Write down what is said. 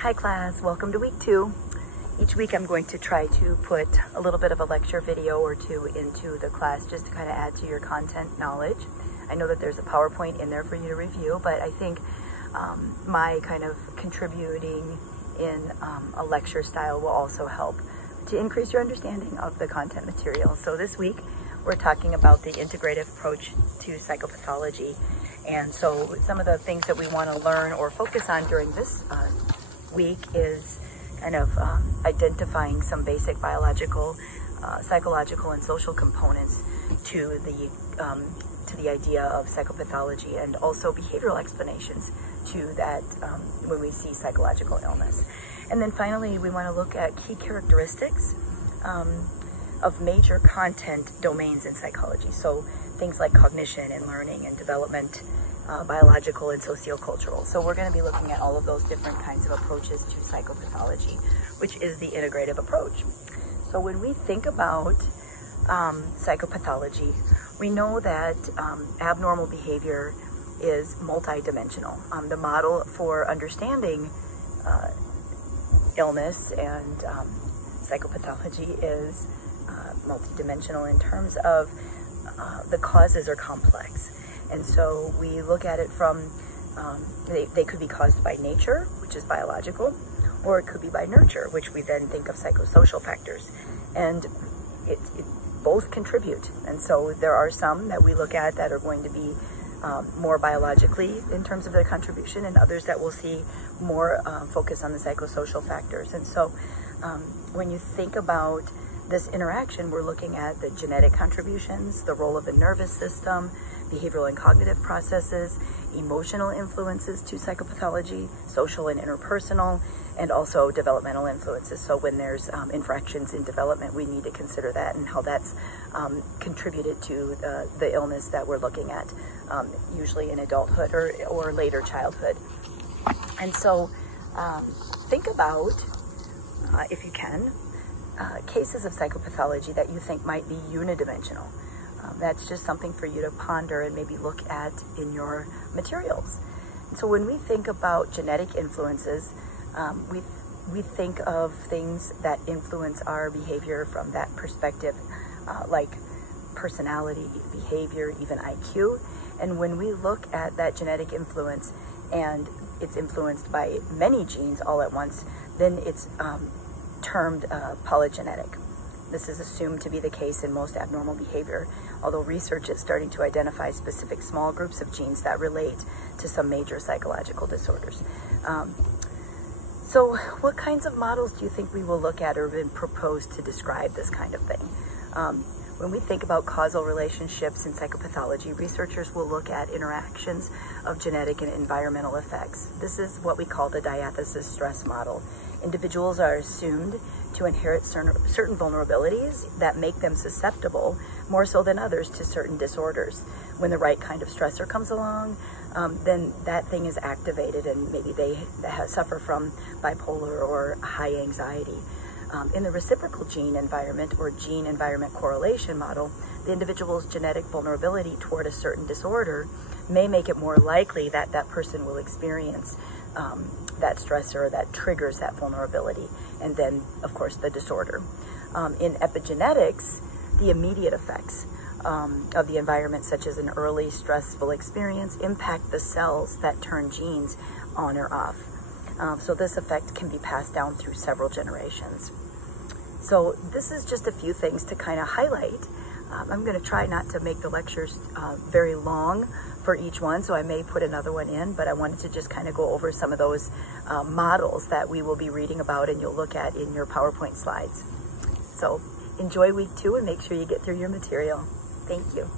Hi class, welcome to week 2. Each week I'm going to try to put a little bit of a lecture video or two into the class just to kind of add to your content knowledge. I know that there's a PowerPoint in there for you to review, but I think my kind of contributing in a lecture style will also help to increase your understanding of the content material. So this week we're talking about the integrative approach to psychopathology. And so some of the things that we want to learn or focus on during this week is kind of identifying some basic biological, psychological, and social components to the idea of psychopathology, and also behavioral explanations to that when we see psychological illness. And then finally, we want to look at key characteristics of major content domains in psychology. So things like cognition and learning and development, biological and sociocultural. So we're going to be looking at all of those different kinds of approaches to psychopathology, which is the integrative approach. So when we think about psychopathology, we know that abnormal behavior is multidimensional. The model for understanding illness and psychopathology is multidimensional in terms of the causes are complex. And so we look at it from, they could be caused by nature, which is biological, or it could be by nurture, which we then think of psychosocial factors. And it both contribute. And so there are some that we look at that are going to be more biologically in terms of their contribution, and others that we'll see more focus on the psychosocial factors. And so when you think about this interaction, we're looking at the genetic contributions, the role of the nervous system, behavioral and cognitive processes, emotional influences to psychopathology, social and interpersonal, and also developmental influences. So when there's infractions in development, we need to consider that and how that's contributed to the illness that we're looking at, usually in adulthood or later childhood. And so think about, if you can, cases of psychopathology that you think might be unidimensional. That's just something for you to ponder and maybe look at in your materials. And so when we think about genetic influences, we think of things that influence our behavior from that perspective, like personality, behavior, even IQ. And when we look at that genetic influence and it's influenced by many genes all at once, then it's termed polygenetic. This is assumed to be the case in most abnormal behavior, although research is starting to identify specific small groups of genes that relate to some major psychological disorders. So what kinds of models do you think we will look at or have been proposed to describe this kind of thing? When we think about causal relationships in psychopathology, researchers will look at interactions of genetic and environmental effects. This is what we call the diathesis stress model. Individuals are assumed to inherit certain vulnerabilities that make them susceptible, more so than others, to certain disorders. When the right kind of stressor comes along, then that thing is activated, and maybe they suffer from bipolar or high anxiety. In the reciprocal gene environment or gene environment correlation model, the individual's genetic vulnerability toward a certain disorder may make it more likely that that person will experience that stressor that triggers that vulnerability, and then of course the disorder. In epigenetics, the immediate effects of the environment, such as an early stressful experience, impact the cells that turn genes on or off. So this effect can be passed down through several generations. So this is just a few things to kind of highlight. I'm going to try not to make the lectures very long for each one, so I may put another one in, but I wanted to just kind of go over some of those models that we will be reading about and you'll look at in your PowerPoint slides. So enjoy week 2 and make sure you get through your material. Thank you.